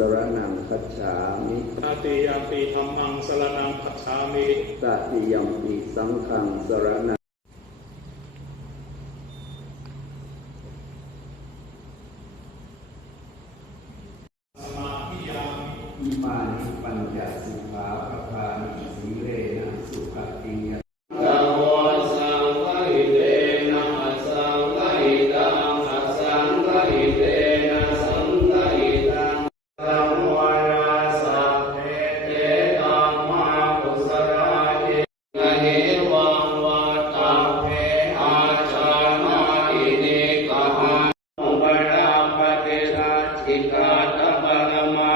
สรณังคัจฉามิตติยัมปิธัมมังสรณังคัจฉามิตติยัมปิสังฆังสรณังสมาธิยามิอิมานิปัญจสิกขาปทานิสีเลนะสุขติยะอิกาตปรมา